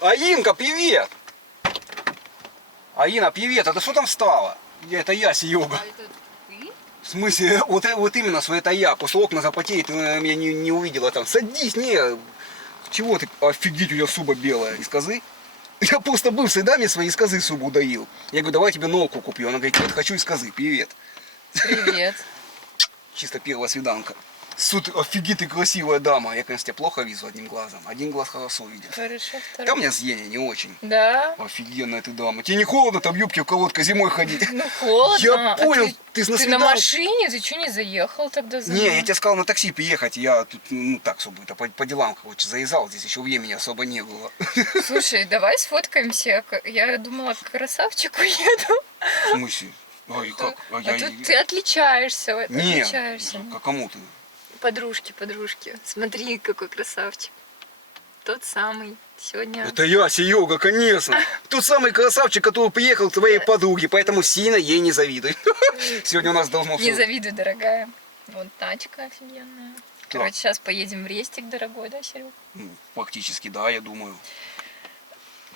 Аинка, привет! Аина, привет, а ты что там встала? Это я, Серега. А это ты? В смысле, вот именно, что это я. После окна запотеет, ты меня не увидела там. Садись, не. Чего ты? Офигеть, у тебя суба белая. Из козы? Я просто бывшей даме своей из козы субу доил. Я говорю, давай тебе новку куплю. Она говорит, нет, хочу из козы, привет. Привет. Чисто первая свиданка. Суд, офигеть, ты красивая дама. Я, конечно, тебя плохо вижу одним глазом. Один глаз хорошо видишь. Хорошо, второй. Да у меня зрение не очень. Да? Офигенная ты дама. Тебе не холодно там в юбке в колодке зимой ходить? Ну холодно. Я понял, ты на Ты на свиданку. машине? Ты что не заехал тогда за Не, мной? я тебе сказал на такси приехать, я тут, ну так, чтобы это по делам, короче, заезжал, здесь еще времени особо не было. Слушай, давай сфоткаемся. Я думала, к красавчику еду. В смысле? Ой, как? А тут ты отличаешься. Не, Отличаешься. к кому ты? Подружки. Смотри, какой красавчик. Тот самый. Сегодня... Это я, Серега, конечно. Тот самый красавчик, который приехал к твоей подруге, поэтому сильно ей не завидуй. Сегодня у нас должно Не все... завидуй, дорогая. Вот тачка офигенная. Короче, сейчас поедем в Рестик, дорогой, да, Серег? Ну, практически, да, я думаю.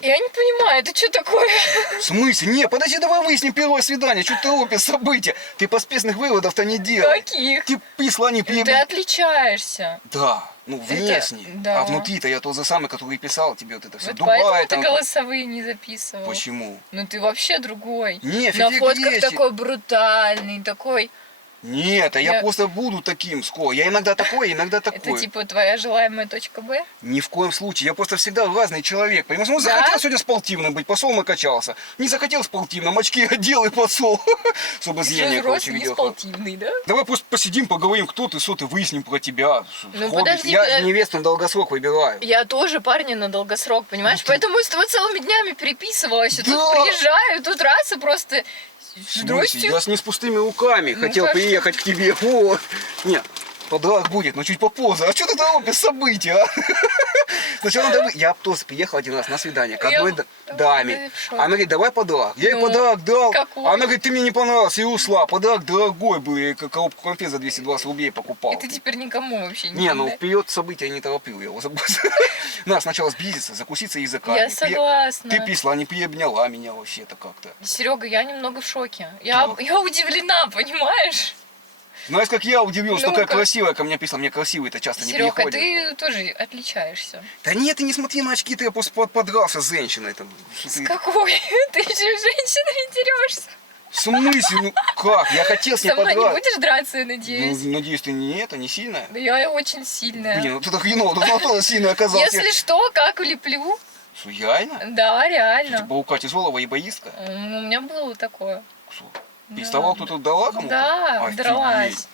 Я не понимаю, это что такое? В смысле? Не, подожди, давай выясним первое свидание. Что ты торопишь события? Ты поспешных выводов-то не делай. Каких? Ты присла не Ты отличаешься. Да, ну внешне. да. А внутри-то я тот же самый, который писал тебе вот это все. Вот Дубай поэтому там. ты голосовые не записывал. Почему? Ну ты вообще другой. Не, На фиг фотках есть. такой брутальный, такой. Нет, а я Я- просто буду таким скоро. Я иногда такой, иногда Это такой. типа твоя желаемая точка Б? Ни в коем случае. Я просто всегда разный человек. Понимаешь, ну Да? захотел сегодня спортивным быть, пошел накачался. Не захотел спортивным, очки одел и пошел. Чтобы зрение, короче, не видел. спортивный, да? Давай просто посидим, поговорим, кто ты, что ты, выясним про тебя. Ну, Хобби. подожди, Я подожди. невесту на долгосрок выбираю. Я тоже парня на долгосрок, понимаешь? Ну ты- Поэтому я с тобой целыми днями переписывалась. И тут Да. приезжаю, тут раз и просто... В смысле? Здрасте. Я с не с пустыми руками Ну, хотел хорошо. приехать к тебе. Вот. Нет, подарок будет, но чуть попозже. А что ты торопишь события, а? Сначала надо я просто приехал один раз на свидание к одной даме. в шоке. Она говорит, давай подарок. Я ей Ну, подарок дал. какой? Она говорит, ты мне не понравился и ушла. Подарок дорогой был. Я коробку конфет за 220 рублей покупал. И ты теперь никому вообще не Не, ну подаришь. вперед события я не торопил, я его забыл. Надо сначала сблизиться, закуситься языками. Я согласна. Ты писала, не приобняла меня вообще-то как-то. Серега, я немного в шоке. Я Так. удивлена, понимаешь? Знаешь, как я удивился, Ну, такая как? красивая ко мне писала. Мне красивые-то часто не Серега, приходят. ты тоже отличаешься. Да нет, ты не смотри на очки, ты я просто подрался с женщиной. Там. Что С ты- какой? Ты же с женщиной дерешься. В смысле? Ну как? Я хотел с ней Со мной не подраться. будешь драться, я надеюсь? Ну, надеюсь, ты не это, не сильная? Да я очень сильная. Блин, ну ты так хреново, тут тоже сильная оказалась. Если что, как улеплю? Что, реально? Да, Ты реально. паука тяжелого эгоистка? У меня было такое. Что? Приставал кто-то дала кому-то? Да, Офигеть. дралась.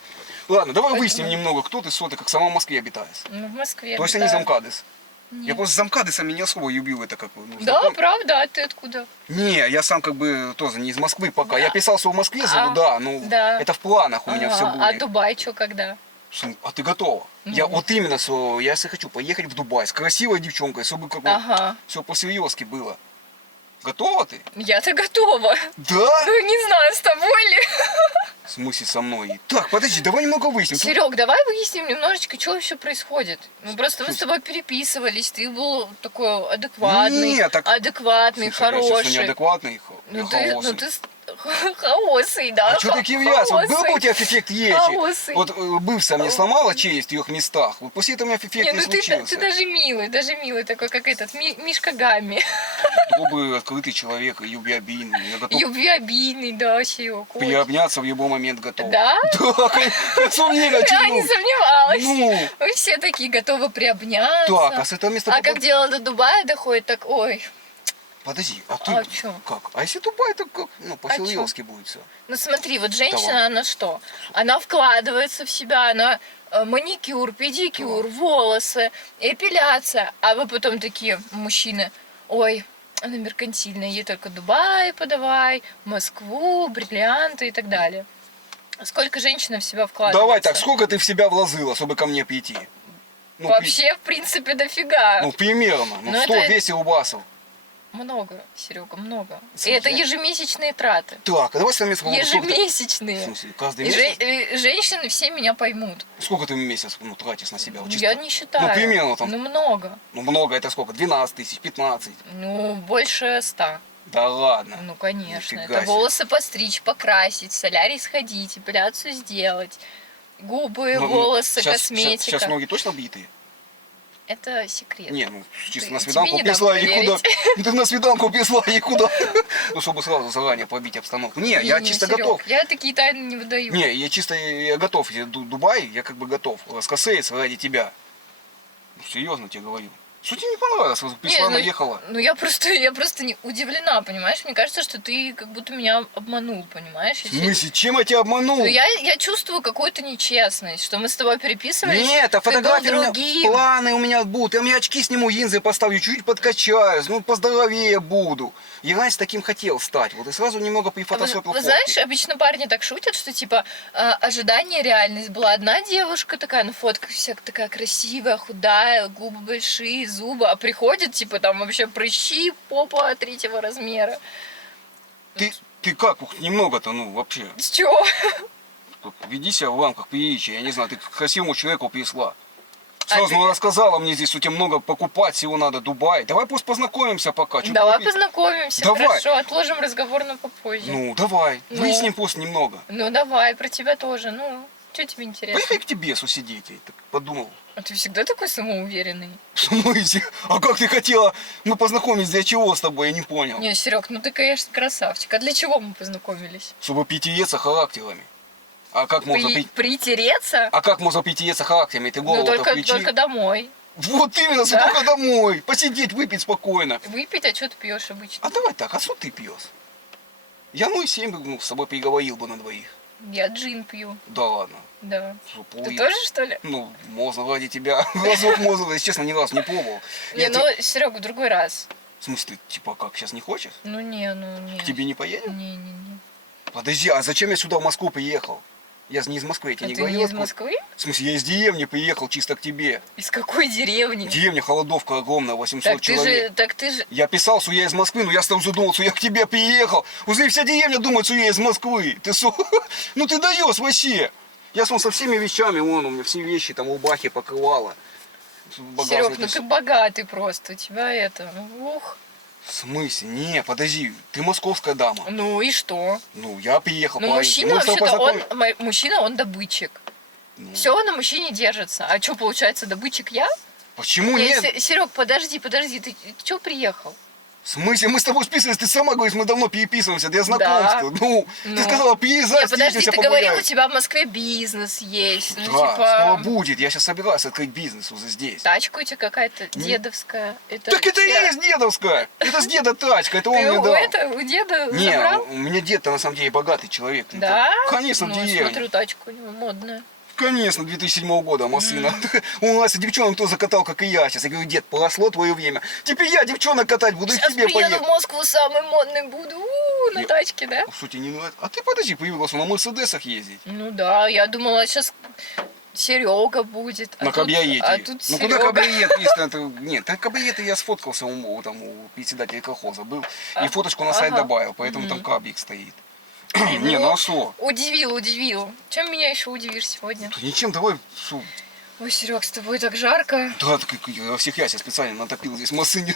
Ладно, давай Поэтому- выясним немного, кто ты, что ты, как сама в Москве обитаешь. Ну, в Москве. То есть они да. замкадыс. Нет. Я просто с замкадысами не особо любил это как бы. Ну, Да, знаком- правда, а ты откуда? Не, я сам как бы тоже не из Москвы пока. Да. Я писал, что в Москве живу, А, да, ну да. это в планах у меня все А будет. Дубай что когда? А ты готова? Ну. Я вот именно, что я если хочу поехать в Дубай с красивой девчонкой, чтобы как бы Ага. все по-серьезки было. Готова ты? Я-то готова. Да? Ну, не знаю, с тобой ли. В смысле со мной? Так, подожди, давай немного выясним. Тут- Серег, давай выясним немножечко, что вообще происходит. Ну, просто мы с тобой переписывались, ты был такой адекватный, Не, так- адекватный, Слушай, я сейчас хороший. неадекватный, Ну хаосный. ты хаосый, да. А что ты кривляться? Вот был бы у тебя эффект Ечи? Хаосый. Вот бывшая мне сломала челюсть в 3 местах. Вот после этого у меня эффект Не, не ну ты случился. даже милый такой, как этот Мишка Гамми. Добрый, открытый человек, любвеобильный. Я готов Любвеобильный, да, Серег. очень. приобняться в любой момент готов. Да? Да, конечно, уверен, Я не сомневалась. Ну, Вы все такие готовы приобняться. так, а с этого места... А как дело до Дубая доходит, так ой. Подожди, а ты А чё? как? А если Дубай, то как? Ну, по-серьезки будет все. Ну смотри, вот женщина, Давай. она что? Она вкладывается в себя, она маникюр, педикюр, волосы, эпиляция. А вы потом такие, мужчины, ой, она меркантильная, ей только Дубай подавай, Москву, бриллианты и так далее. Сколько женщина в себя вкладывается? Давай так, сколько ты в себя вложила, чтобы ко мне прийти? Ну, Вообще, в принципе, дофига. Ну, примерно. Ну, Ну, 100, это- 200 убасов. Много, Серега, много. И Слушай, это ежемесячные траты. Так, а давай с вами сколько? В Ежемесячные. смысле, каждый И месяц? женщины все меня поймут. Сколько ты в месяц тратишь на себя? Вот чисто? Я не считаю. Ну, примерно там. Ну, много. Ну, много это сколько? 12 тысяч, 15? Ну, больше 100. Да ладно. Ну, конечно. Нифига Это себе. волосы постричь, покрасить, в солярий сходить, эпиляцию сделать. Губы, Ну, волосы, щас- косметика. Сейчас ноги точно бритые? Это секрет. Не, ну чисто Ты- на тебе свиданку не дам пришла и куда? проверить. Ты на свиданку пришла и куда? Ну, чтобы сразу заранее побить обстановку. Не, я Не, чисто Серёг, готов. Я такие тайны не выдаю. Не, я чисто я готов. Я Дубай, я как бы готов. Раскосеется ради тебя. Ну, серьезно тебе говорю. Что тебе не понравилось? Сразу Не, пришла, ну, наехала. Ну я просто не удивлена, понимаешь? Мне кажется, что ты как будто меня обманул, понимаешь? В смысле, чем я тебя обманул? Ну, я чувствую какую-то нечестность, что мы с тобой переписывались. Нет, а ты был фотографии у меня, другим. планы у меня будут. Я мне очки сниму, линзы поставлю, чуть-чуть подкачаюсь, ну поздоровее буду. Я раньше таким хотел стать. Вот и сразу немного А прифотошопил вы фотки. знаешь, обычно парни так шутят, что типа ожидание, реальность. Была одна девушка такая, на фотках вся такая красивая, худая, губы большие, зубы, а приходит типа там вообще прыщи, попа 3-го размера. Ты как, ух, немного-то, ну вообще. С чего? Веди себя в рамках приличия, я не знаю, ты к красивому человеку пришла. А Сразу ты- рассказала мне здесь, у тебя много покупать, всего надо, Дубай. Давай просто познакомимся пока. чё Давай торопиться? познакомимся, Давай. хорошо, отложим разговор на попозже. Ну, давай, Ну. выясним просто немного. Ну давай, про тебя тоже, ну, что тебе интересно? Поехали к тебе сидеть, я так подумал. А ты всегда такой самоуверенный. В смысле? А как ты хотела, мы познакомились для чего с тобой, я не понял. Не, Серег, ну ты, конечно, красавчик. А для чего мы познакомились? Чтобы перетереться характерами. А как можно Притереться? А как можно перетереться характерами? Ты Ну голову-то только, включи. только домой. Вот именно, Да. только домой. Посидеть, выпить спокойно. Выпить, а что ты пьешь обычно? А давай так, а что ты пьешь? Я ну и 7 бы, ну, с собой переговорил бы на двоих. Я джин пью, Да ладно. да. Что, Ты поллитра? тоже, что ли? Ну, можно ради тебя. Разок можно, если честно, ни разу не пробовал. Не, Я ну, те- Серега, в другой раз. В смысле, типа как, сейчас не хочешь? Ну не, ну не. К тебе не поедем? Не. Подожди, а зачем я сюда в Москву приехал? Я же не из Москвы, я тебе А не ты говорил. не из откуда. Москвы? В смысле, я из деревни приехал чисто к тебе. Из какой деревни? Деревня Холодовка огромная, 800 человек. Так ты же... Я писал, что я из Москвы, но я сразу думал, что я к тебе приехал. Уже вся деревня думает, что я из Москвы. Ты что? Ну ты даешь вообще. Я вон со всеми вещами, вон у меня все вещи, там рубахи, покрывала. Серег, ну ты богатый просто, у тебя это, ух. В смысле? Не, подожди, ты московская дама. Ну и что? Ну, я приехал Ну по мужчина мы с тобой вообще-то, познакомились. мужчина, он добытчик. Ну, Все на мужчине держится. А что, получается, добытчик я? Почему нет? Серег, подожди, ты что приехал? В смысле, мы с тобой списывались, ты сама говоришь, мы давно переписываемся для знакомства. Ну, Ну. ты сказала, приезжай, Не, подожди, встретимся, ты говорил, у погуляем. тебя в Москве бизнес есть. Ну, Да, типа, скоро будет, я сейчас собираюсь открыть бизнес уже здесь. тачка у тебя какая-то дедовская. Это Так это и вся- есть дедовская. Это с деда тачка, это он Ты мне у дал. у деда Не, забрал? у меня дед-то на самом деле богатый человек. Ну, Да? Конечно, в Ну, деревне. смотрю, тачка у него модная. Конечно, 2007 года машина. У нас и девчонок кто закатал, как и я. Сейчас я говорю, дед, прошло твое время. Теперь я девчонок катать буду и к Сейчас тебе приеду поеду. в Москву, самый модный буду. На Я- тачке, да? Что тебе не нравится? А ты подожди, появилась на Мерседесах ездить. Ну да, я думала, сейчас Серега будет. На кабриолете. А тут Ну куда Серега. кабриолет, если это... Нет, так кабриолеты я сфоткался у председателя колхоза был. И фоточку на сайт Ага. добавил, поэтому там кабрик стоит. Не, ну а что? Удивил. Чем меня еще удивишь сегодня? Да ничем, давай, шо. Ой, Серег, с тобой так жарко. Да, так во всех я себя специально натопил здесь в машине.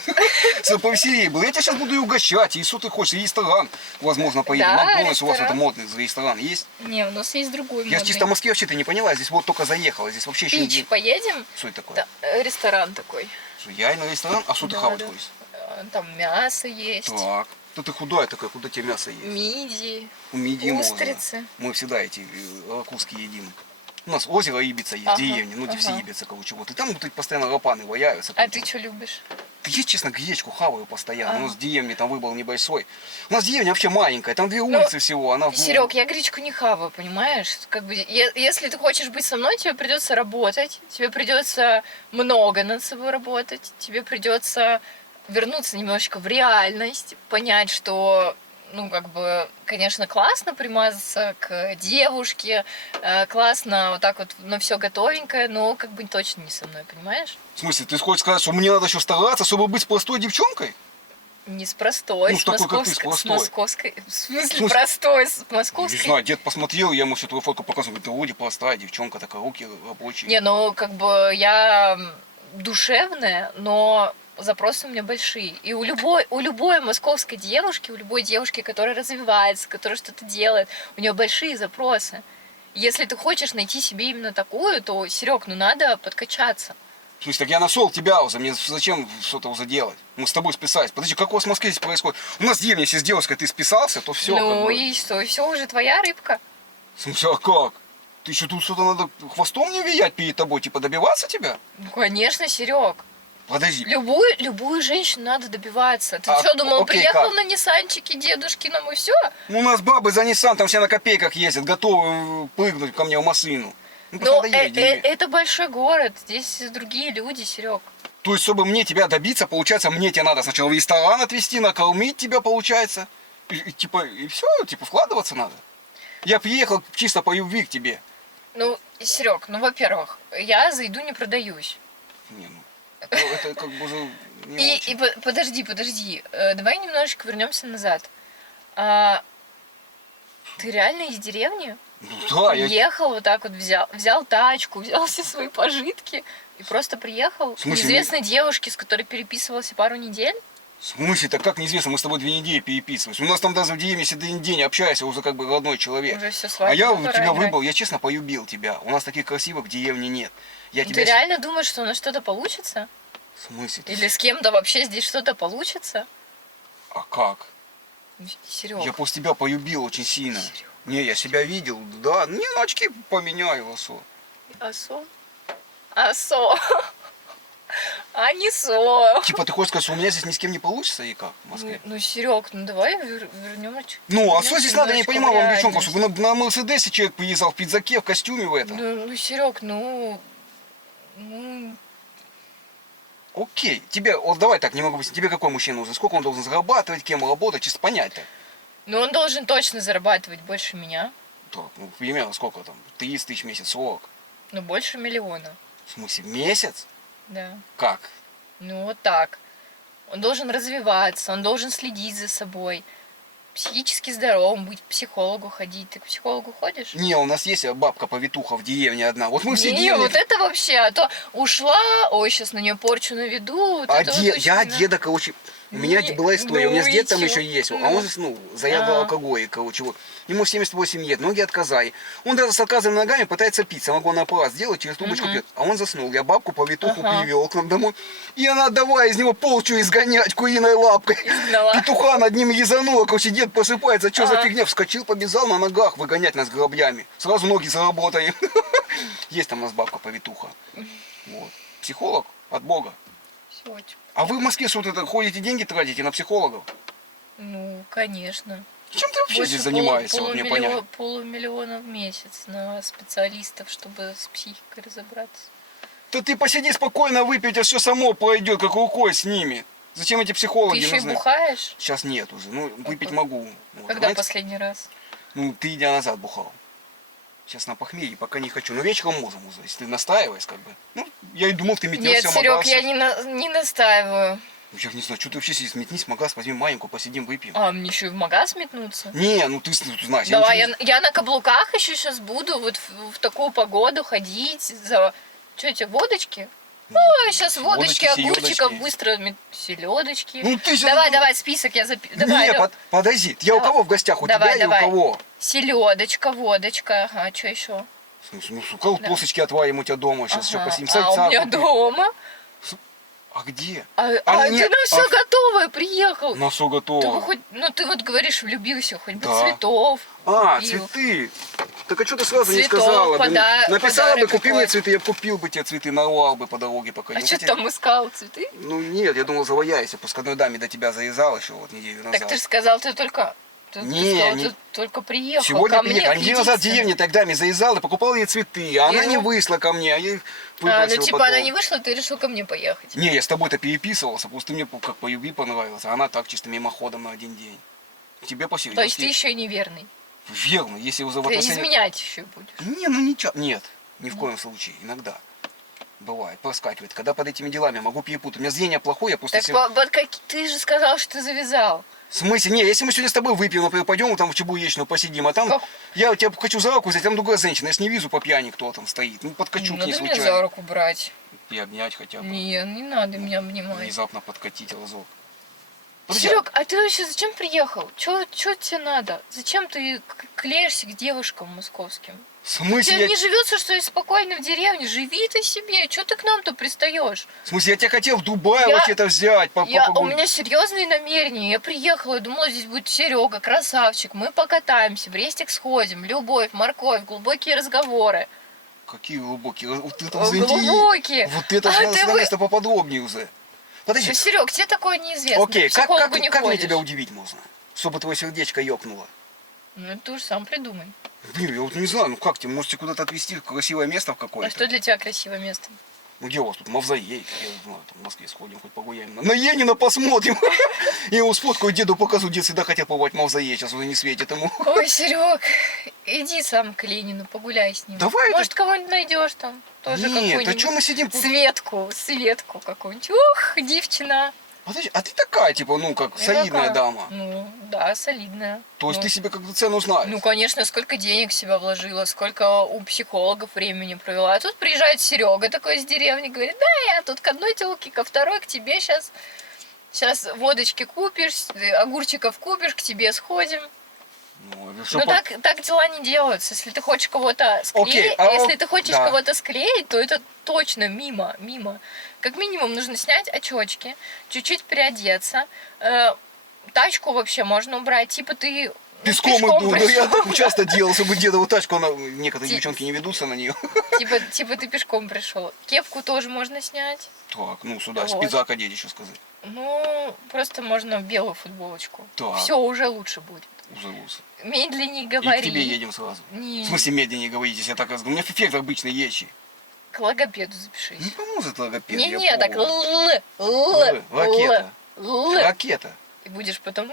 Все повеселее было. Я тебя сейчас буду и угощать, и что ты хочешь, и ресторан, возможно, поедем. Да, Макдональдс у вас это ресторан. модный ресторан есть? Не, у нас есть другой Я чисто в Москве вообще ты не поняла, я здесь вот только заехала, здесь вообще еще Пич, не... поедем? Что это такое? Да, ресторан такой. Что, я и на ресторан? А что ты Да, хавать да. хочешь? Там мясо есть, Так. Тут ты худая такая, куда тебе мясо есть? мидии, У мидии можно. устрицы. Мы всегда эти ракушки едим. У нас озеро Ибица есть, Ага, деревня, ну где все ага. Ибица, короче, вот. И там вот эти постоянно рапаны валяются. А короче. ты что любишь? Да я, честно, гречку хаваю постоянно. Ага. У нас деревни там выбор небольшой. У нас деревня вообще маленькая, там 2 улицы всего. Она Серег, я гречку не хаваю, понимаешь? Как бы, если ты хочешь быть со мной, тебе придется работать, тебе придется много над собой работать, тебе придется вернуться немножечко в реальность, понять, что, ну, как бы, конечно, классно примазаться к девушке, классно вот так вот на все готовенькое, но как бы точно не со мной, понимаешь? В смысле, ты хочешь сказать, что мне надо еще стараться, чтобы быть простой девчонкой? Не с простой, Ну, с с такой, как ты, с московской. С простой. московской. В смысле смысле? простой, с Не московской? знаю, дед посмотрел, я ему все твою фотку показываю, говорит, да вроде простая девчонка, такая, руки рабочие. Не, ну как бы я душевная, но запросы у меня большие. И у любой московской девушки, у любой девушки, которая развивается, которая что-то делает, у нее большие запросы. Если ты хочешь найти себе именно такую, то, Серег, ну надо подкачаться. В смысле, так я нашел тебя уже, мне зачем что-то уже делать? Мы с тобой списались. Подожди, как у вас в Москве здесь происходит? У нас в деревне, если с девушкой ты списался, то все. Ну и что, все уже твоя рыбка. В смысле, а как? Ты еще тут что-то надо хвостом мне виять перед тобой, типа добиваться тебя? Ну, конечно, Серег. Подожди. Любую женщину надо добиваться. Ты А, что, думал, окей, приехал как? на Ниссанчике дедушкином и все? Ну, у нас бабы за Nissan, там все на копейках ездят, готовы прыгнуть ко мне в машину. Ну, Но просто надоели деревья. это большой город, здесь другие люди, Серег. То есть, чтобы мне тебя добиться, получается, мне тебе надо сначала в ресторан отвезти, накормить тебя, получается. И все, типа, вкладываться надо. Я приехал чисто по любви к тебе. Ну, Серег, ну, во-первых, я за еду не продаюсь. Не, ну, это как бы уже не очень. Подожди, давай немножечко вернемся назад. А, ты реально из деревни? Ну да, я... Ехал вот так вот, взял тачку, взял все свои пожитки и просто приехал В к смысле, неизвестной девушке, с которой переписывался пару недель? В смысле, так как неизвестно, мы с тобой 2 недели переписывались. У нас там даже в деревне, если 1 день общаешься, уже как бы родной человек. Уже все А я свадьба, тебя выбрал, я честно полюбил тебя. У нас таких красивых в деревне нет. Я Ты тебя... реально думаешь, что у нас что-то получится? В смысле? Или с кем-то вообще здесь что-то получится? А как? Серег. Я после тебя полюбил очень сильно. Серёг. Не, я себя видел, да. Не, ну очки поменяю, лосо. Асо? Асо. А не со. Типа ты хочешь сказать, что у меня здесь ни с кем не получится и как в Москве? Ну, Серег, ну давай вернемся. Ну, а что здесь надо, я не понимаю вам, девчонку, чтобы на Мерседесе человек приезжал в пиджаке, в костюме в этом. Ну, Серег, ну, Окей, тебе, вот давай так, не могу быть, тебе какой мужчина нужен? Сколько он должен зарабатывать, кем работать, чисто понять-то. ну он должен точно зарабатывать больше меня. Так, ну, примерно сколько там? 30 тысяч в месяц, 40. Ну, больше миллиона. В смысле, в месяц? Да. Как? Ну, вот так. Он должен развиваться, он должен следить за собой. Психически здоровым быть, к психологу ходить. Ты к психологу ходишь? Не, у нас есть бабка-повитуха в деревне одна. Вот мы все Не, деревни... вот это вообще, а то ушла, ой, сейчас на нее порчу наведу. Вот А это вот я очень, деда, короче, у меня Не, была история, у меня с ну и дедом чё? еще есть, а Ну. он, ну, заядлый Ага. алкоголик, короче, вот. Ему 78 лет, ноги отказали. Он даже с отказанными ногами пытается пить, самогонный аппарат сделать, через трубочку пьет. А он заснул, я бабку-повитуху Ага. привел к нам домой. И она давай из него полчу изгонять куриной лапкой. Изгнала. Петуха над ним езанула, короче, дед просыпается, что за Ага. фигня, вскочил, побежал на ногах выгонять нас граблями. Сразу ноги заработали. Есть там у нас бабка-повитуха. Вот. Психолог от Бога. Всё, типа. А вы в Москве что то ходите, деньги тратите на психологов? Ну, конечно. Чем ты вообще здесь Больше занимаешься, вот мне понять? полумиллиона в месяц на специалистов, чтобы с психикой разобраться. Да ты посиди спокойно, выпей, а все само пройдет, как рукой снимет. Зачем эти Ты психологи еще и нужны? бухаешь? Сейчас нет уже, ну выпить могу. Вот, Когда знаете, последний раз? Ну 3 дня назад бухал. Сейчас на похмелье, пока не хочу. Но вечером можем уже, если ты настаиваешь, как бы. Ну, я и думал, ты Нет, метнешься в Серег, магаз. я не настаиваю. Я не знаю, что ты вообще здесь метнись в магаз, возьми маленькую, посидим, выпьем. А, мне еще и в магаз метнуться? Не, ну ты знаешь, Давай, я ничего я на каблуках еще сейчас буду вот в такую погоду ходить за... Что эти, водочки? Ну, сейчас водочки, водочки, огурчиков, селёдочки. быстро селедочки. Ну, ты щас- Давай, список я Давай, Не, подожди, я у Давай. кого в гостях? У Давай, тебя давай. или у кого? Селедочка, водочка, ага, что еще? В смысле, ну, сука, вот полосочки отварим у тебя дома, сейчас все посидим. А Сальца у меня купи. дома? А где? А не- ты на все готовое приехал. На все Ты готово. бы хоть, ну ты вот говоришь, влюбился, хоть бы Да. цветов. А, купил. цветы. Так а что ты сразу не Цветов, сказала? бы? Написала бы, подарок купи мне какой. цветы, я б купил бы тебе цветы, нарвал бы по дороге пока. А Ну, что хотя- ты там искал, цветы? Ну нет, я думал, заваяйся, по одной даме до тебя завязал еще вот неделю назад. Так ты же сказал, ты только... Ты Не, сказал, не- ты только приехал Сегодня ко мне. приехал. Неделю назад в единственный. деревне тогда мне завязал и покупал ей цветы, а она И не ну- вышла ко мне, а я их А, выбросил ну типа потом. она не вышла, ты решил ко мне поехать. Не, я с тобой-то переписывался, просто мне как по любви понравилось, а она так чисто мимоходом на один день. Тебе посильно. То есть ты еще и неверный. Верно, если уже в Ты отношениях- изменять еще будешь. Не, ну ничего. Нет, ни в коем случае, иногда. Бывает, проскакивает. Когда под этими делами я могу перепутать. У меня зрение плохое, я просто... Так ты же сказал, что ты завязал. В смысле? Не, если мы сегодня с тобой выпьем, например, пойдем там в Чебуечную посидим, а там Как? я тебя хочу за руку взять, там другая женщина, я ж не вижу по пьяни, кто там стоит. Ну, подкачу к ней Надо меня за случайно. руку брать. И обнять хотя бы. Не, не надо меня обнимать. Внезапно подкатить разок. Подожди, Серег, а ты вообще зачем приехал? Чё тебе надо? Зачем ты клеишься к девушкам московским? в смысле, Тебе я... не живется, что ли, спокойно в деревне? Живи ты себе. Чё ты к нам-то пристаешь? в смысле, я тебя хотел в Дубае Я- вообще-то взять. У меня серьезные намерения. Я приехала, я думала, здесь будет Серега, красавчик. Мы покатаемся, в рестик сходим. Любовь, морковь, глубокие разговоры. Какие глубокие. Вот это, извините, Глубокие. вот это А надо ты наконец-то поподробнее уже. Подожди, Серег, тебе такое неизвестно. окей, К психологу не как мне ходишь. тебя удивить можно? Чтобы твое сердечко ёкнуло. Ну, ты уж сам придумай. Блин, я вот не знаю, ну как тебе, можете куда-то отвезти в красивое место в А какое-то? что для тебя красивое место? Ну где у вас тут, Мавзоей? Я не знаю, там в Москве сходим, хоть погуляем. На Енина посмотрим. Я его сфоткаю, деду покажу, дед всегда хотел побывать в Мавзоее, сейчас уже не светит ему. Ой, Серег, иди сам к Ленину, погуляй с ним. Давай Может, кого-нибудь найдешь там? Тоже Нет, а какую-нибудь. что мы сидим? Светку какую-нибудь. Ух, девчина. Подожди, а ты такая, типа, ну, как Я солидная такая. дама. Ну, да, солидная. То есть Ну, ты себе как-то цену знаешь? Ну, конечно, сколько денег в себя вложила, сколько у психологов времени провела. А тут приезжает Серега такой из деревни, говорит, да, я тут к одной телке, ко второй, к тебе сейчас водочки купишь, огурчиков купишь, к тебе сходим. Ну, Ну так дела не делаются. Если ты хочешь кого-то Окей, склеить, а если ты хочешь да. кого-то склеить, то это точно мимо. Как минимум нужно снять очечки, чуть-чуть переодеться. Тачку вообще можно убрать. Типа ты Пешком иду, ну я пришел. так часто делал, чтобы дедову тачку, некоторые Ти- девчонки не ведутся на нее. Типа ты пешком пришел. Кепку тоже можно снять. Так, ну сюда, Вот. спидзак одеть еще сказать. Ну, просто можно белую футболочку. Так. Все уже лучше будет. Уже лучше. Медленнее И говори. к тебе едем сразу. Не, В смысле медленнее говорить, если я так разговариваю. У меня эффект обычный ечи. к логопеду запишись. Не поможет логопед. Не, так Ракета. л. Ракета. И будешь потом...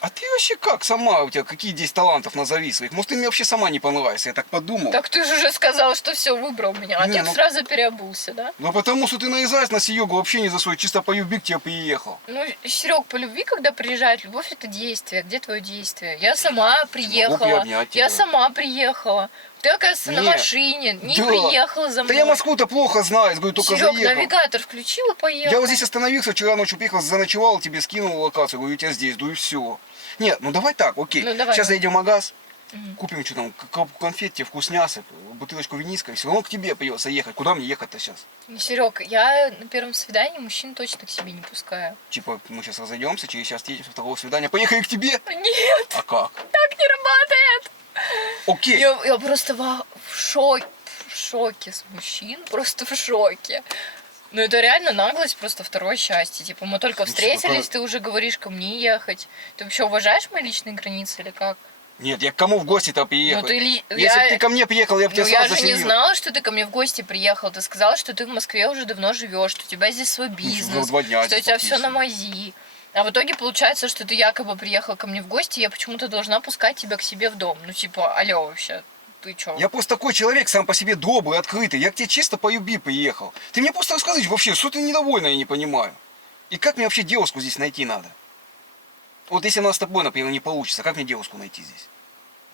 А ты вообще как сама? У тебя какие 10 талантов назови своих? Может, ты мне вообще сама не понравишься? Я так подумал. Так ты же уже сказал, что все выбрал меня, а Не, ты ну- сразу переобулся, да? Ну потому что ты наезжаешь на Серегу вообще не за свой, чисто по любви к тебе приехал. Ну, Серег, по любви, когда приезжает, любовь это действие. Где твое действие? Я сама приехала. приобнять тебя. Я сама приехала. Ты, оказывается, на Нет. машине, не Да. приехала за Да мной. я Москву-то плохо знаю, говорю, только Серег, заехал. навигатор включил и поехал. Я вот здесь остановился, вчера ночью приехал, заночевал, тебе скинул локацию, говорю, у тебя здесь, да и все. Нет, ну давай так, окей. Ну, давай. Сейчас зайдем в магаз, Мгм. купим что там, коробку конфет, тебе вкуснясок, бутылочку виниска, и все равно к тебе придется ехать. Куда мне ехать-то сейчас? Серег, я на первом свидании мужчин точно к себе не пускаю. Типа, мы сейчас разойдемся, через час едем со второго свидания, поехали к тебе? Нет, А как? так не работает. Окей. Я просто в шоке с мужчин, просто в шоке. Ну это реально наглость, просто второе счастье. Типа мы только Ну, встретились, какая- ты уже говоришь ко мне ехать. Ты вообще уважаешь мои личные границы или как? Нет, я к кому в гости-то приехал? Ну ты Если бы ты ко мне приехал, я бы тебя Ну я сразу же не заселил. знала, что ты ко мне в гости приехал. Ты сказала, что ты в Москве уже давно живешь, что у тебя здесь свой бизнес, 2 дня что у здесь тебя все фактически. на мази. А в итоге получается, что ты якобы приехал ко мне в гости, и я почему-то должна пускать тебя к себе в дом. Ну типа, алло вообще, ты чё? Я просто такой человек, сам по себе добрый, открытый. Я к тебе чисто по любви приехал. Ты мне просто расскажи вообще, что ты недовольна, я не понимаю. И как мне вообще девушку здесь найти надо? Вот если у нас с тобой, например, не получится, как мне девушку найти здесь?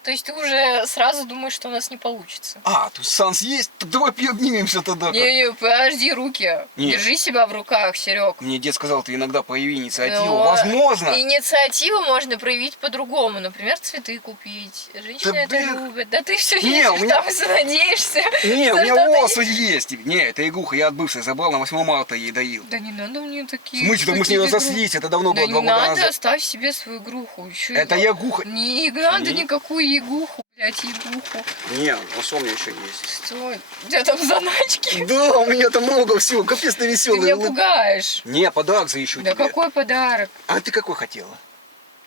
То есть ты уже сразу думаешь, что у нас не получится. А, тут шанс есть? Так давай обнимемся тогда. Не, подожди, руки. Не. Держи себя в руках, Серег. Мне дед сказал, ты иногда прояви инициативу. Возможно. Инициативу можно проявить по-другому. Например, цветы купить. Женщины Да, это блин. любят. Да ты все Не, у меня- там занадеешься. Не, у За меня что-то волосы есть. Не, это игруха, я от бывшей забрал, на 8 марта ей доил. Да не надо мне В такие. смысле, да мы с ней такие разослись, это давно игрухи. было, Да 2 не года надо, назад. оставь себе свою игруху. Еще Это я гуха. Не надо Не. никакую игруху, блядь, игруху. Не, а что у меня еще есть? Что? У тебя там заначки? Да, у меня там много всего, капец ты Ты веселый. меня пугаешь. Не, подарок заищу Да тебе. какой подарок? А ты какой хотела?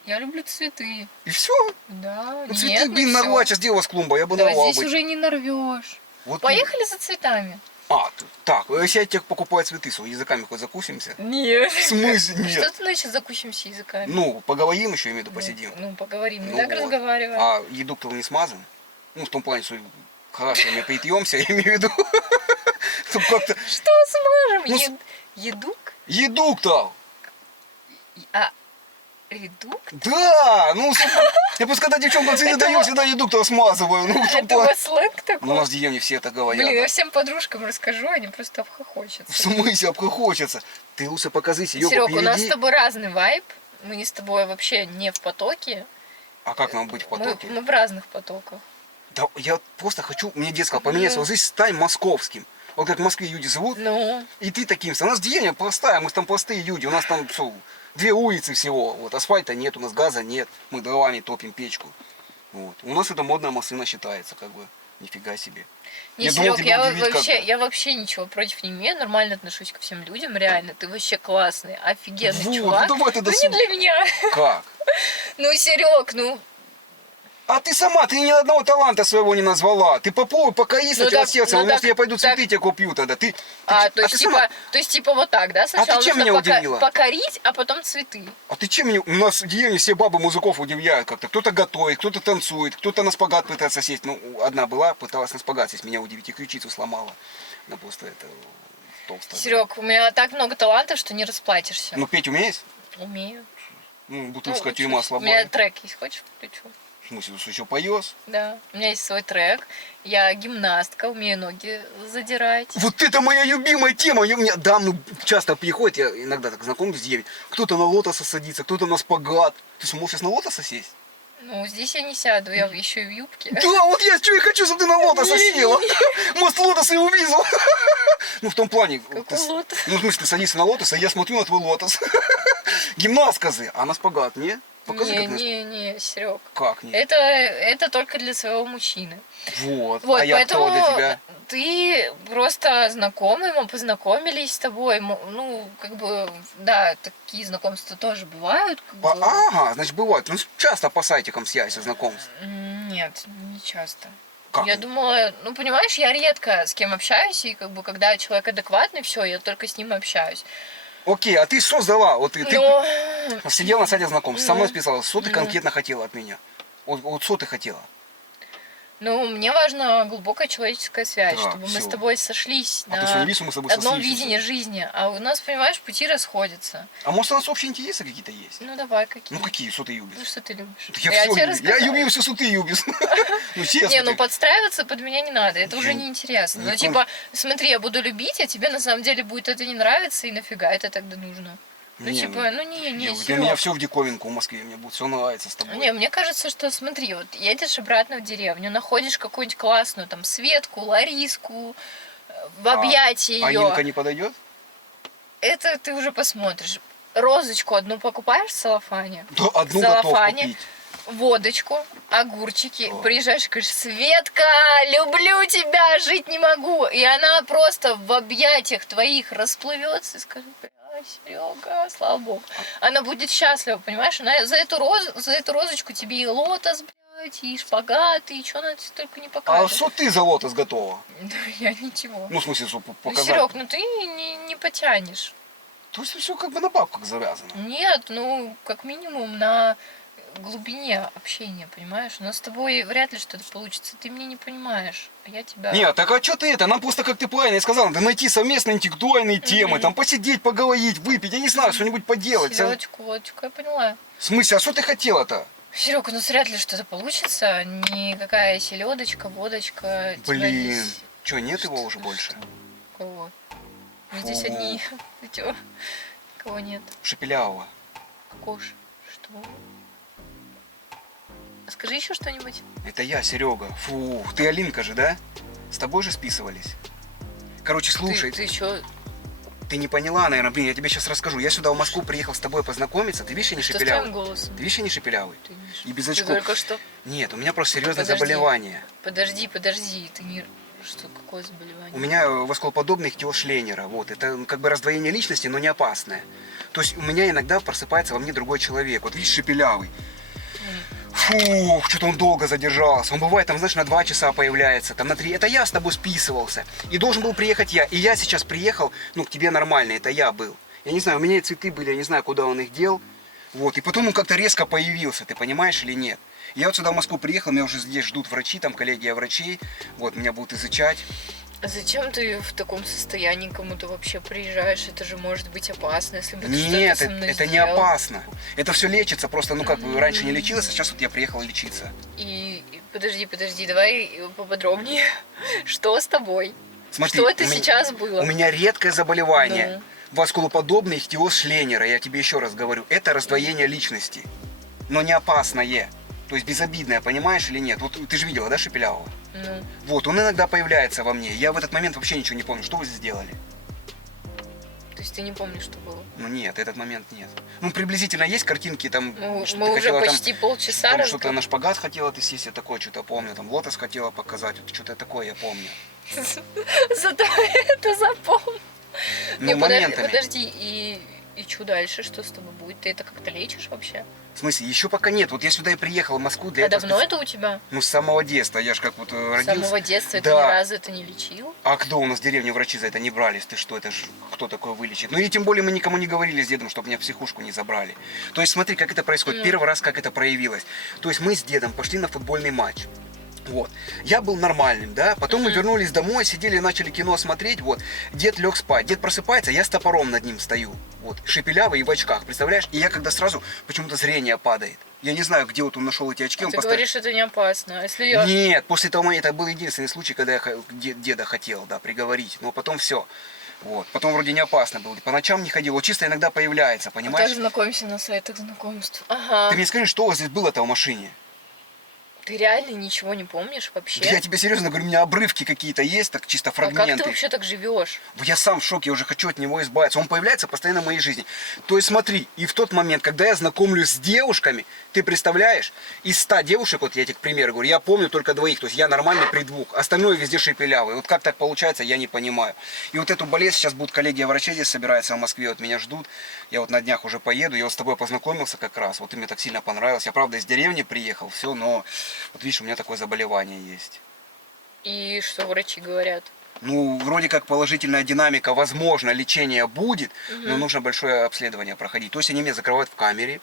Я люблю цветы. И все? Да, Ну, нет, цветы, ну блин, всё. нарвать, сейчас дело с клумба, я бы Да нарвал здесь бы. уже не нарвешь. Вот Поехали за цветами. так, если я тебе покупаю цветы, своими языками хоть закусимся? Нет. В смысле Что нет? ты значит закусимся языками? Ну, поговорим еще, имею в виду, посидим. Ну, поговорим. Мы Ну так вот. разговариваем. А еду-то не смазан? Ну, в том плане, что хорошо, мы притъемся, я имею в виду. Чтоб как-то... Что смажем? Ну, Едук? Едук-то! А редук? Да! Ну, я просто когда девчонкам цветы даю, всегда едук-то смазываю. Ну, в том Это у плане. вас сленг такой? Ну, у нас в деревне все это говорят. Блин, да. я всем подружкам расскажу, они просто В обхохочутся. смысле обхохочется? Ты лучше покажи Серегу, Серег, у нас с переведи. тобой разный вайб. Мы не с тобой вообще не в потоке. А как нам быть в потоке? Мы в разных потоках. Да я просто хочу, мне дед сказал, поменяй свою жизнь, стань московским. Вот как в Москве люди живут, Ну, и ты таким. У нас деревня простая, мы там простые люди, у нас там что, 2 улицы всего, вот асфальта нет, у нас газа нет, мы дровами топим печку. Вот. У нас это модная машина считается, как бы, нифига себе. не, Я думал, Серег, тебя я удивить вообще, как-то. я вообще ничего против не имею, нормально отношусь ко всем людям, реально. Ты вообще классный, офигенный Вот, чувак. ну давай ты Ну не досу- для меня. Как? Ну, Серег, ну, А ты сама, ты ни одного таланта своего не назвала. Ты попробуй покорись Ну сначала так- сердцем, ну может так- я пойду цветы так- тебе купью тогда. Ты то ты сама- есть, типа вот так, да? Сначала чем нужно меня удивила? покорить, а потом цветы. А ты чем меня... У нас в деревне все бабы музыков удивляют как-то. Кто-то готовит, кто-то танцует, кто-то на спагат пытается сесть. Ну, одна была, пыталась на спагат сесть, меня удивить, и ключицу сломала. Она просто это... толстая. Серег, у меня так много талантов, что не расплатишься. Ну, петь умеешь? Умею. Ну, Ну, бутылская учусь. тюрьма У слабая. меня трек есть, хочешь включу? В смысле, ты что, еще поешь? Да. У меня есть свой трек. Я гимнастка, умею ноги задирать. Вот это моя любимая тема. У меня дамы часто приходят, я иногда так знакомлюсь с деревней. Кто-то на лотоса садится, кто-то на спагат. Ты что, можешь сейчас на лотоса сесть? Ну, здесь я не сяду, я еще и в юбке. Да, вот я что и хочу, чтобы ты на лотоса Не-не-не. села. Может, лотос и увидел. Ну, в том плане. Какой лотос? Ну, в смысле, ты садишься на лотос, а я смотрю на твой лотос. Гимнастка же, а на спагат, не? Покажи, как на... Не, Серег. Как не? Это только для своего мужчины. Вот. Вот, А я поэтому кто для тебя? ты просто знакомый, мы познакомились с тобой. Ну, как бы, да, такие знакомства тоже бывают. Как бы. Ага, значит, бывает. Ну, часто по сайтикам связи знакомств. Нет, не часто. Как? Я думала, ну понимаешь, я редко с кем общаюсь, и как бы когда человек адекватный, все, я только с ним общаюсь. Окей, а ты что сдала? Вот ты Но сидела на сайте знакомств, со мной Ну. списалась. Что ты Ну. конкретно хотела от меня? Вот что ты хотела? ну, мне важна глубокая человеческая связь, Да, чтобы мы с всё. тобой сошлись А ты что, не на видишь, что мы с тобой одном сошлись видении уже? жизни. А у нас, понимаешь, пути расходятся. А может, у нас общие интересы какие-то есть? Ну давай, какие? Ну, какие? Что ты любишь? Ну что ты любишь? Я все тебе люблю. Я рассказала. люблю все, что ты любишь. Ну, честно. Не, ну ты. подстраиваться под меня не надо, это уже Я- неинтересно. Ну Никто- типа, смотри, я буду любить, а тебе на самом деле будет это не нравиться, и нафига это тогда нужно? Ну Не, типа, ну не, Для Серёг. меня все в диковинку в Москве. Мне будет все нравится с тобой. Не, мне кажется, что смотри, вот едешь обратно в деревню, находишь какую-нибудь классную там Светку, Лариску, в объятии А ее. Инка не подойдет? Это ты уже посмотришь. Розочку одну покупаешь в целлофане, Да, одну в готов целлофане, купить. водочку, огурчики. О. Приезжаешь и говоришь: Светка, люблю тебя, жить не могу. И она просто в объятиях твоих расплывется и скажет: Серега, слава богу. Она будет счастлива, понимаешь? Она за эту розочку тебе и лотос, блядь, и шпагат, и что она тебе только не А покажет. что ты за лотос готова? Да я ничего. Ну, в смысле, что Ну, показать? Серег, ну ты не потянешь. То есть все как бы на бабках завязано. Нет, ну, как минимум на глубине общения, понимаешь? У нас с тобой вряд ли что-то получится. Ты меня не понимаешь, а я тебя... Нет, так а что ты это? Нам просто, как ты правильно сказал, надо найти совместные интеллектуальные темы, там посидеть, поговорить, выпить, я не знаю, что-нибудь поделать. Селедочку, водочку, я поняла. В смысле, а что ты хотела-то? Серега, ну вряд ли что-то получится. Никакая селедочка, водочка. тебя Блин, здесь- что, нет его уже больше? Кого? Мы здесь Фу. одни. Ты чё? Кого нет? Шепелявого. Кош. Что? Скажи еще что-нибудь. Это я, Серега. Фух, ты Алинка же, да? С тобой же списывались. Короче, слушай, Ты чё? ты не поняла, наверное, блин, я тебе сейчас расскажу. Я сюда в Москву приехал с тобой познакомиться. Ты видишь, я не Что с твоим шепелявый. голосом? Ты видишь, я не шепелявый. Ты И без Ты очков. только что... Нет, у меня просто серьезное Подожди. заболевание. Подожди. Ты не... Что, какое заболевание? У меня воскоподобный ихтиоз Шлейнера. Вот, это как бы раздвоение личности, но не опасное. То есть у меня иногда просыпается во мне другой человек. Вот видишь, шепелявый. Фух, что-то он долго задержался. Он бывает там, знаешь, на 2 часа появляется, там на 3. Это я с тобой списывался. И должен был приехать я. И я сейчас приехал, ну, к тебе нормально, это я был. Я не знаю, у меня и цветы были, я не знаю, куда он их дел. Вот, и потом он как-то резко появился, ты понимаешь или нет? Я вот сюда в Москву приехал, меня уже здесь ждут врачи, там коллегия врачей. Вот, меня будут изучать. А зачем ты в таком состоянии кому-то вообще приезжаешь? Это же может быть опасно, если бы ты Нет, что-то со мной это не сделал. опасно. Это все лечится, просто, ну как бы раньше не лечилось, а сейчас вот я приехал лечиться. И подожди, давай поподробнее. Что с тобой? Смотри, Что это у меня- сейчас было? У меня редкое заболевание. Ну. Васкулоподобный ихтиоз Шленнера, я тебе еще раз говорю. Это раздвоение личности. Но не опасное. То есть безобидное, понимаешь или нет? Вот ты же видела, да, Шепелявого? Ну, Вот, он иногда появляется во мне. Я в этот момент вообще ничего не помню. Что вы сделали? то есть ты не помнишь, что было? Ну нет, этот момент нет. Ну, приблизительно есть картинки там. Мы, что мы ты уже хотела там- почти полчаса Там что-то разговариваем. на шпагат хотела ты сесть, я такое что-то помню. Там лотос хотела показать, вот что-то такое я помню. Зато это запомнил. Ну, Не, моментами. подожди, и что дальше? Что с тобой будет? Ты это как-то лечишь вообще? В смысле, еще пока нет. Вот я сюда и приехал в Москву для А этого. давно это у тебя? Ну, с самого детства. Я ж как вот С родился. самого детства ты Да. ни разу это не лечил? А кто у нас в деревне врачи за это не брались? Ты что, это ж кто такое вылечит? Ну и тем более мы никому не говорили с дедом, чтобы меня в психушку не забрали. То есть смотри, как это происходит. Первый раз, как это проявилось. То есть мы с дедом пошли на футбольный матч. Вот. Я был нормальным, да. Потом мы вернулись домой, сидели, начали кино смотреть. Вот. Дед лег спать. Дед просыпается, я с топором над ним стою. Вот. Шепелявый и в очках, представляешь? И я когда сразу почему-то зрение падает. Я не знаю, где вот он нашел эти очки. Он Ты поставил- говоришь, это не опасно. А если я... Нет, после того момента это был единственный случай, когда я деда хотел, да, приговорить. Но потом все. Вот. Потом вроде не опасно было. По ночам не ходил. Вот чисто иногда появляется, понимаешь? Так знакомимся на сайтах знакомств. Ага. Ты мне скажи, что у вас здесь было-то в машине? Ты реально ничего не помнишь вообще? Я тебе серьезно говорю, у меня обрывки какие-то есть, так чисто А как фрагменты. ты вообще так живешь? Я сам в шоке, я уже хочу от него избавиться. Он появляется постоянно в моей жизни. То есть смотри, и в тот момент, когда я знакомлюсь с девушками, ты представляешь, из 100 девушек, вот я тебе к примеру говорю, я помню только 2, то есть я нормальный при 2, остальное везде шепелявый. Вот как так получается, я не понимаю. И вот эту болезнь, сейчас будут коллеги врачей здесь собираются в Москве, вот меня ждут. Я вот на днях уже поеду, я вот с тобой познакомился как раз, вот ты мне так сильно понравился. Я правда из деревни приехал, все, но вот видишь, у меня такое заболевание есть. И что врачи говорят? Ну, вроде как положительная динамика, возможно, лечение будет, но нужно большое обследование проходить. То есть они меня закрывают в камере,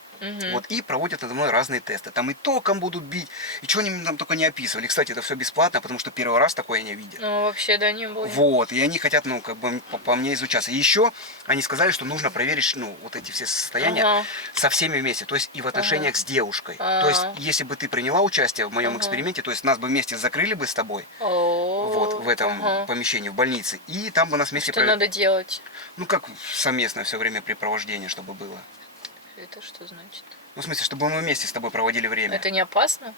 вот, и проводят надо мной разные тесты. Там и током будут бить, и что они мне там только не описывали. Кстати, это все бесплатно, потому что первый раз такое я не видел. Ну, вообще, да, не было. Вот, и они хотят, ну, как бы по мне изучаться. И еще они сказали, что нужно проверить, ну, вот эти все состояния Ага. со всеми вместе, то есть и в отношениях с девушкой. Ага. То есть, если бы ты приняла участие в моем эксперименте, то есть нас бы вместе закрыли бы с тобой, вот, в этом помещении, в больнице, и там бы нас вместе... Что надо делать? Ну, как совместное все время препровождение, чтобы было. Это что значит? Ну, в смысле, чтобы мы вместе с тобой проводили время. Это не опасно?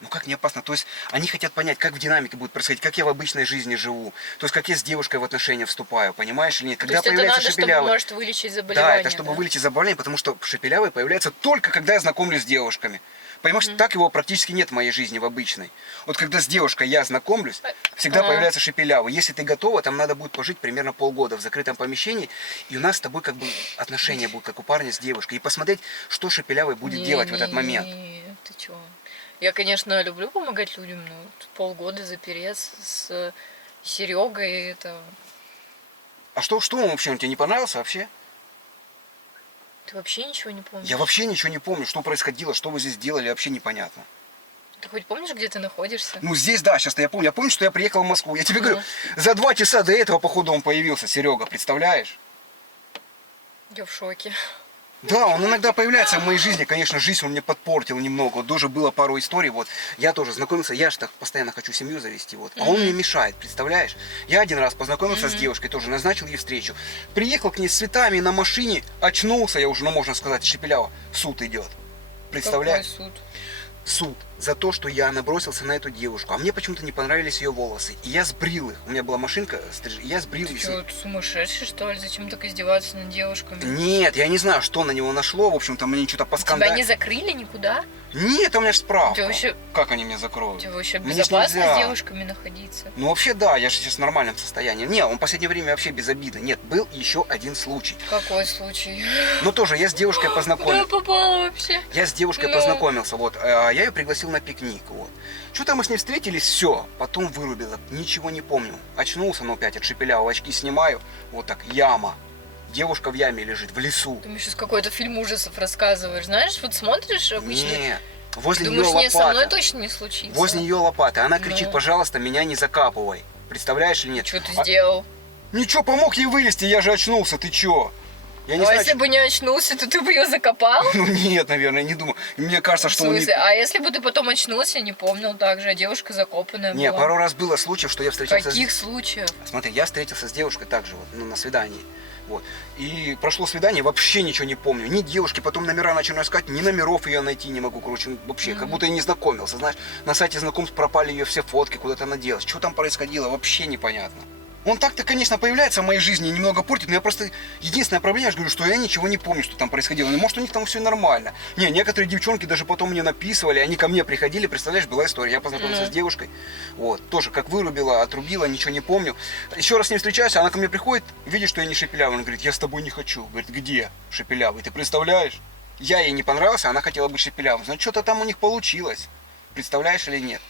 Ну, как не опасно? То есть, они хотят понять, как в динамике будет происходить, как я в обычной жизни живу. То есть, как я с девушкой в отношения вступаю, понимаешь или нет? То Когда есть это появляется надо, чтобы, шепелявый... может, вылечить заболевание, Да, это чтобы вылечить заболевание, потому что шепелявый появляется только когда я знакомлюсь с девушками. Понимаешь, так его практически нет в моей жизни в обычной. Вот когда с девушкой я знакомлюсь, всегда появляется шепелявый. Если ты готова, там надо будет пожить примерно полгода в закрытом помещении, и у нас с тобой как бы отношения будут, как у парня с девушкой, и посмотреть, что шепелявый будет делать в этот момент. Ты чё? Я, конечно, люблю помогать людям, но вот полгода запереться с Серегой, это... А что он вообще, он тебе не понравился вообще? Ты вообще ничего не помнишь? Я вообще ничего не помню, что происходило, что вы здесь делали, вообще непонятно. Ты хоть помнишь, где ты находишься? Ну здесь, да, сейчас-то я помню. Я помню, что я приехал в Москву. Я тебе говорю, за 2 часа до этого, походу, он появился, Серега, представляешь? Я в шоке. Да, он иногда появляется в моей жизни, конечно, жизнь он мне подпортил немного. Вот тоже было пару историй, вот, я тоже знакомился, я же так постоянно хочу семью завести, вот, а он мне мешает, представляешь? Я один раз познакомился с девушкой, тоже назначил ей встречу, приехал к ней с цветами на машине, очнулся, я уже, ну, можно сказать, шепеляво, суд идет, представляешь? Какой суд? Суд за то, что я набросился на эту девушку, а мне почему-то не понравились ее волосы, и я сбрил их, у меня была машинка, и я сбрил Ты их. что, сумасшедший, что ли? Зачем так издеваться над девушками? Нет, я не знаю, что на него нашло, в общем-то, мне что-то Тебя поскандалили. не закрыли никуда? Нет, у меня же справка. Тебя вообще- Как они меня закроют? Тебе вообще Мне ж безопасно нельзя. с девушками находиться? Ну вообще да, я же сейчас в нормальном состоянии. Не, он в последнее время вообще безобидный. Нет, был еще один случай. Какой случай? Но тоже я с девушкой Куда познакомился. попала вообще? Я с девушкой Ну. познакомился, вот. Я ее пригласил на пикник, вот. Что-то мы с ней встретились, все. Потом вырубило, ничего не помню. Очнулся, ну опять от шепелявого, очки снимаю. Вот так, яма. Девушка в яме лежит, в лесу. Ты мне сейчас какой-то фильм ужасов рассказываешь. Знаешь, вот смотришь обычно, Нет, возле думаешь, нее нет, со мной лопата. точно не случится. Возле нее лопата. Она кричит, Ну. пожалуйста, меня не закапывай. Представляешь или нет? Что ты сделал? Ничего, помог ей вылезти, я же очнулся, ты чё? Я не А знаю, если бы не очнулся, то ты бы ее закопал? Ну нет, наверное, не думаю. Мне кажется, В что у них... смысле? А если бы ты потом очнулся, не помнил так же, а девушка закопанная Не, была? пару раз было случаев, что я встретился Каких случаев? Смотри, я встретился с девушкой также вот, ну, на свидании. Вот. И прошло свидание, вообще ничего не помню. Ни девушки, потом номера начали искать, ни номеров ее найти не могу, короче, вообще, как будто я не знакомился, знаешь. На сайте знакомств пропали ее все фотки, куда-то она делась. Что там происходило, вообще непонятно. Он так-то, конечно, появляется в моей жизни и немного портит, но я просто... Единственная проблема, я же говорю, что я ничего не помню, что там происходило. Ну, может, у них там все нормально. Не, некоторые девчонки даже потом мне написывали, они ко мне приходили, представляешь, была история. Я познакомился с девушкой, вот, тоже как вырубила, отрубила, ничего не помню. Еще раз с ней встречаюсь, она ко мне приходит, видит, что я не шепелявый. Она говорит, я с тобой не хочу. Говорит, где шепелявый, ты представляешь? Я ей не понравился, она хотела быть шепелявым. Значит, что-то там у них получилось. Представляешь или нет?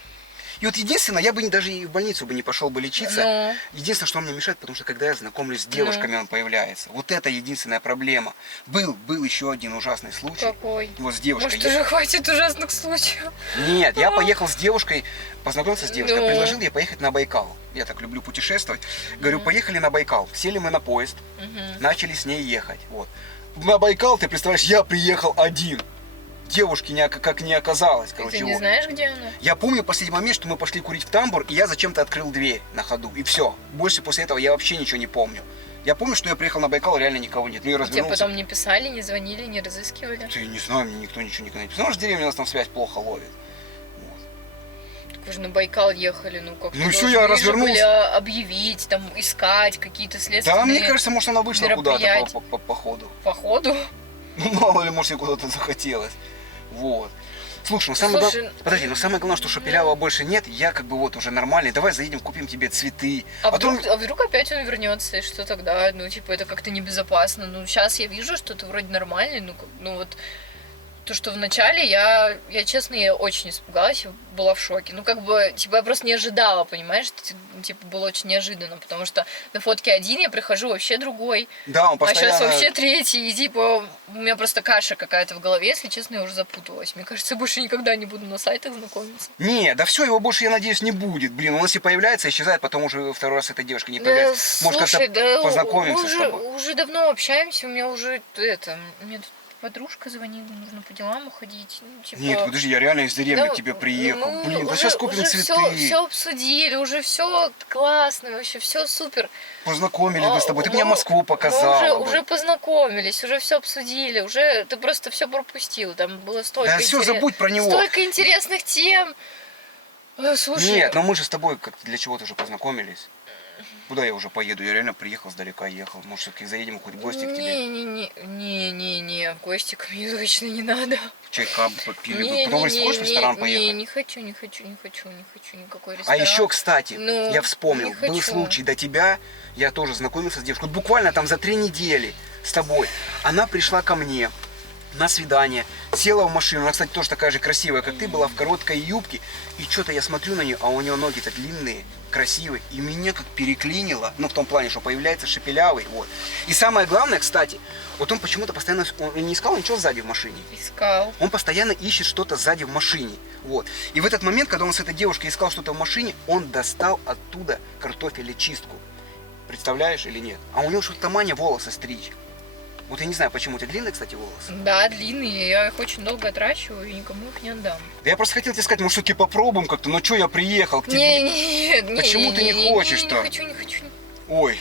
И вот единственное, я бы даже и в больницу бы не пошел бы лечиться. Единственное, что мне мешает, потому что когда я знакомлюсь с девушками, он появляется. Вот это единственная проблема. Был еще один ужасный случай. Какой? Вот с девушкой. Может, уже хватит ужасных случаев? Нет, я поехал с девушкой, познакомился с девушкой, предложил ей поехать на Байкал. Я так люблю путешествовать. Говорю, поехали на Байкал. Сели мы на поезд, начали с ней ехать. Вот. На Байкал, ты представляешь, я приехал один. Девушки как не оказалось, короче. Ты не знаешь, где она? Я помню последний момент, что мы пошли курить в тамбур, и я зачем-то открыл дверь на ходу, и все. Больше после этого я вообще ничего не помню. Я помню, что я приехал на Байкал, реально никого нет. Ну, я Тебе развернулся. потом не писали, не звонили, не разыскивали? Ты не знаю, мне никто ничего никогда не писал. Потому что в деревне у нас там связь плохо ловит. Так вы же на Байкал ехали, ну как-то Ну, всё, должны я же развернулся. были объявить, там, искать какие-то следственные Да, мне кажется, может, она вышла куда-то мероприятия. по ходу. Походу. Ну, мало ли, может, ей куда-то захотелось. Вот. Слушай, ну самое Слушай, главное... Подожди, ну самое главное, что Шепелявого больше нет, я как бы вот уже нормальный, давай заедем, купим тебе цветы. А Потом... вдруг опять он вернется, и что тогда? Ну, типа, это как-то небезопасно. Ну, сейчас я вижу, что ты вроде нормальный, ну вот... То, что вначале я честно, я очень испугалась, я была в шоке. Ну, как бы, типа, я просто не ожидала, понимаешь? Типа, было очень неожиданно, потому что на фотке один я прихожу вообще другой. Да, он А постоянно... сейчас вообще третий, и типа, у меня просто каша какая-то в голове, если честно, я уже запуталась. Мне кажется, я больше никогда не буду на сайтах знакомиться. Не, да все, его больше, я надеюсь, не будет. Блин, он если появляется, исчезает, потом уже второй раз эта девушка не появляется. Может, слушай, как-то познакомимся с тобой. уже давно общаемся, у меня уже мне тут подружка звонила, нужно по делам уходить. Ну, типа... Нет, подожди, я реально из деревни Да, к тебе приехал. ну, Блин, да уже- сейчас купим уже цветы. Все обсудили, уже все классно, вообще все супер. Познакомились бы с тобой. Ты Мы- мне Москву мы показала. уже познакомились, уже все обсудили, уже ты просто все пропустил. Там было столько Да все, забудь про него. столько интересных тем. Слушай, Нет, но мы же с тобой как для чего-то уже познакомились. Куда я уже поеду? Я реально приехал, сдалека ехал. Может, все-таки заедем хоть в гости к тебе? Не, в гости ко мне точно не надо. Чайка попили. Потом хочешь в ресторан поехать? Не хочу никакой А ресторан. еще, кстати, Ну, я вспомнил, не был хочу. случай до тебя, я тоже знакомился с девушкой, вот буквально там за 3 недели с тобой. Она пришла ко мне на свидание, села в машину, она, кстати, тоже такая же красивая, как ты, была в короткой юбке, и что-то я смотрю на нее, а у нее ноги-то длинные, красивые, и меня как переклинило, ну, в том плане, что появляется Шепелявый, вот. И самое главное, кстати, вот он почему-то постоянно, он не искал ничего сзади в машине. Искал. Он постоянно ищет что-то сзади в машине. Вот. И в этот момент, когда он с этой девушкой искал что-то в машине, он достал оттуда картофелечистку. Представляешь или нет? А у него что-то мания волосы стричь. Вот я не знаю, почему у тебя длинные, кстати, волосы. Да, длинные, я их очень долго отращиваю и никому их не отдам. Да я просто хотел тебе сказать, может, все-таки попробуем как-то, но что я приехал к тебе? Не, Почему ты не хочешь-то? Не хочу. Ой,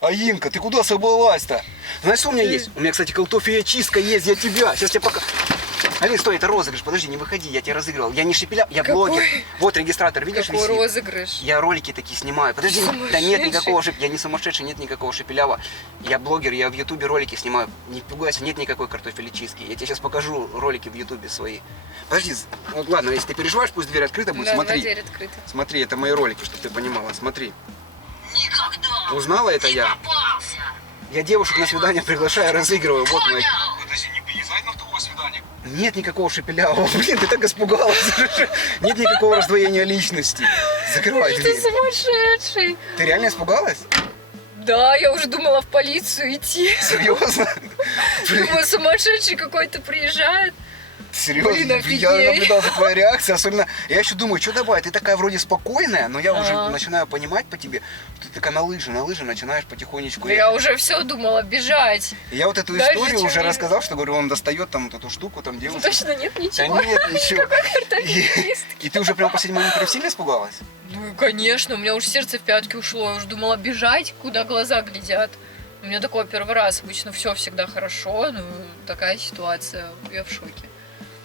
Аинка, ты куда собралась-то? Знаешь, что у меня есть? У меня, кстати, картофелечистка есть для тебя. Сейчас я пока... Алин, стой, это розыгрыш, подожди, не выходи, я тебя разыгрывал. Я не Шепеляв, я Какой? блогер. Вот регистратор, видишь, Какой висит? розыгрыш? Я ролики такие снимаю. Подожди, да нет Сумасшедший. никакого я не сумасшедший, нет никакого Шепелява. Я блогер, я в Ютубе ролики снимаю. Не пугайся, нет никакой картофелечистки. Я тебе сейчас покажу ролики в Ютубе свои. Подожди, вот ладно, если ты переживаешь, пусть дверь открыта будет. Да, Смотри. дверь открыта. Смотри, это мои ролики, чтобы ты понимала. Смотри. Никогда Узнала это не я? попался. Я девушек на свидание приглашаю, разыгрываю. Вот мои. Подожди, не приезжай на второе свидание. Нет никакого Шепелявого. Блин, ты так испугалась. Нет никакого раздвоения личности. Закрывай Ты дверь. сумасшедший. Ты реально испугалась? Да, я уже думала в полицию идти. Серьезно? Блин. Думаю, сумасшедший какой-то приезжает. Серьезно, Блин, я офигеть. наблюдал за твоей реакцией, особенно, я еще думаю, что добавить, ты такая вроде спокойная, но я уже Ага. начинаю понимать по тебе, что ты такая на лыжи начинаешь потихонечку. Я уже все думала бежать. И я вот эту Даже историю уже чем рассказал, что, говорю, он достает там вот эту штуку, там девушку. Точно нет Да ничего. нет, ничего. Картофель-чистки. И ты уже прям в последний момент прям сильно испугалась? Ну, конечно, у меня уже сердце в пятки ушло. Я уже думала бежать, куда глаза глядят. У меня такое первый раз. Обычно все всегда хорошо, но такая ситуация. Я в шоке.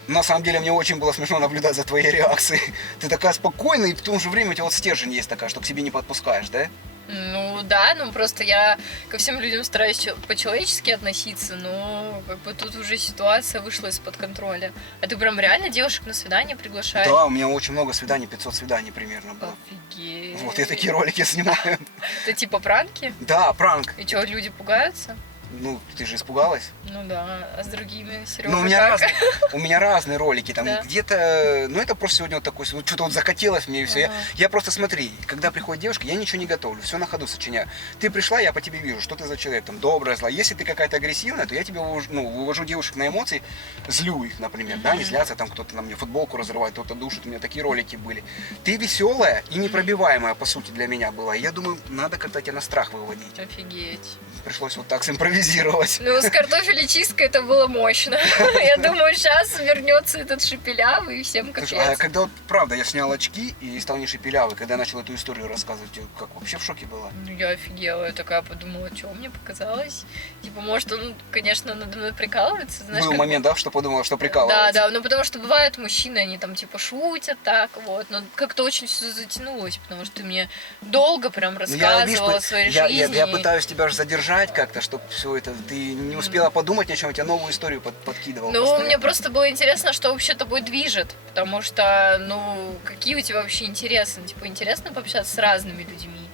На самом деле мне очень было смешно наблюдать за твоей реакцией. Ты такая спокойная, и в то же время у тебя вот стержень есть такая, что к себе не подпускаешь, да? Ну да, ну просто я ко всем людям стараюсь по-человечески относиться, но как бы тут уже ситуация вышла из-под контроля. А ты прям реально девушек на свидание приглашаешь? Да, у меня очень много свиданий, 500 свиданий примерно было. Офигеть. Вот я такие ролики снимаю. Это типа пранки? Да, пранк. И что, люди пугаются? Ну, ты же испугалась? Ну да, а с другими, Серега, Ну, у как? меня разные ролики, там Да. где-то, ну это просто сегодня вот такой, вот что-то вот захотелось мне и все. Ага. Я просто смотри, когда приходит девушка, я ничего не готовлю, все на ходу сочиняю. Ты пришла, я по тебе вижу, что ты за человек, там, добрая, злая. Если ты какая-то агрессивная, то я тебя вывожу девушек на эмоции, злю их, например, да, не злятся, там кто-то на мне футболку разрывает, кто-то душит, у меня такие ролики были. Ты веселая и непробиваемая, по сути, для меня была. И я думаю, надо как-то тебя на страх выводить. Офигеть. Пришлось вот так симпровизировать. Ну, с картофелечисткой это было мощно. Я думаю, сейчас вернется этот шепелявый и всем Слушай, а капец. когда вот, правда, я снял очки и стал не шепелявый, когда я начал эту историю рассказывать, я как вообще в шоке была. Ну, я офигела, я такая подумала, что мне показалось. Типа, может, он, конечно, надо мной прикалывается, знаешь, Был как момент, да, что подумала, что прикалывается. Да, ну потому что бывают мужчины, они там типа шутят так, вот, но как-то очень все затянулось, потому что ты мне долго прям Ну, рассказывала видишь, о своей я жизни. пытаюсь тебя же задержать как-то, чтобы все это, ты не успела подумать ни о чем, я тебе новую историю подкидывал. Ну, постоянно. мне просто было интересно, что вообще тобой движет, потому что, ну, какие у тебя вообще интересы? Ну, типа, интересно пообщаться с разными людьми,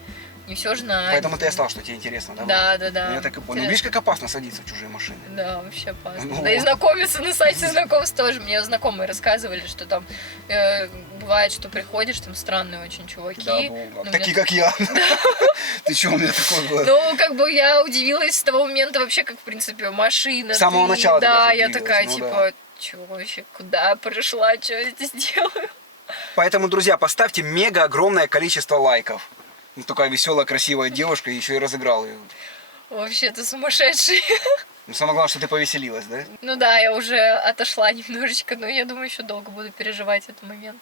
не все же на... Поэтому ты и сказал, что тебе интересно, да? Да. Я так и понял. Ну, Интересно. видишь, как опасно садиться в чужие машины. Да, вообще опасно. Ну Да и вот. знакомиться на сайте знакомств тоже. Мне знакомые рассказывали, что там бывает, что приходишь, там странные очень чуваки. Да, Ну, такие, мне- как я. Ты что, у меня такое было? Ну, как бы я удивилась с того момента вообще, как, в принципе, машина. С самого ты- начала ты Да, даже я удивилась, такая, ну типа, чё вообще, куда я пришла, что я здесь делаю? Поэтому, друзья, поставьте мега огромное количество лайков. Ну, такая веселая, красивая девушка, и еще и разыграл ее. Вообще, ты сумасшедший. Ну, самое главное, что ты повеселилась, да? Ну да, я уже отошла немножечко, но я думаю, еще долго буду переживать этот момент.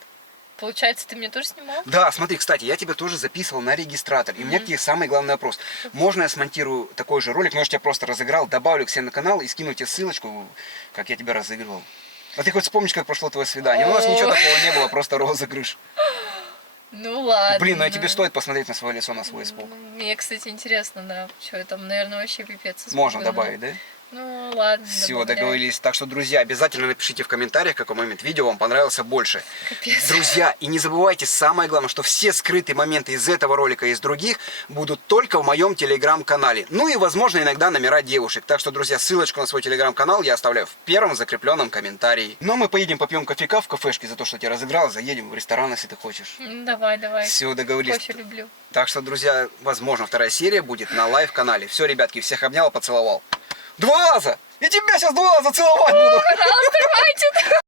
Получается, ты мне тоже снимал? Да, смотри, кстати, я тебя тоже записывал на регистратор. И у меня к тебе самый главный вопрос. Можно я смонтирую такой же ролик, но я же тебя просто разыграл, добавлю к себе на канал и скину тебе ссылочку, как я тебя разыгрывал. А ты хоть вспомнишь, как прошло твое свидание? У нас ничего такого не было, просто розыгрыш. Ну ладно. Блин, ну и тебе стоит посмотреть на свое лицо, на свой испуг. Ну, мне, кстати, интересно, да. Что там, наверное, вообще пипец. Можно испуганно. добавить, да? Ну ладно. Все, добавляй. договорились. Так что, друзья, обязательно напишите в комментариях, какой момент видео вам понравился больше. Капец. Друзья, и не забывайте, самое главное, что все скрытые моменты из этого ролика и из других будут только в моем телеграм-канале. Ну и, возможно, иногда номера девушек. Так что, друзья, ссылочку на свой телеграм-канал я оставляю в первом закрепленном комментарии. Ну а мы поедем попьем кофейка в кафешке за то, что тебя разыграл. Заедем в ресторан, если ты хочешь. Давай. Все, договорились. Кофе люблю. Так что, друзья, возможно, вторая серия будет на лайв-канале. Все, ребятки, всех обнял, поцеловал. 2 раза! И тебя сейчас 2 раза целовать буду! Пожалуйста, хватит!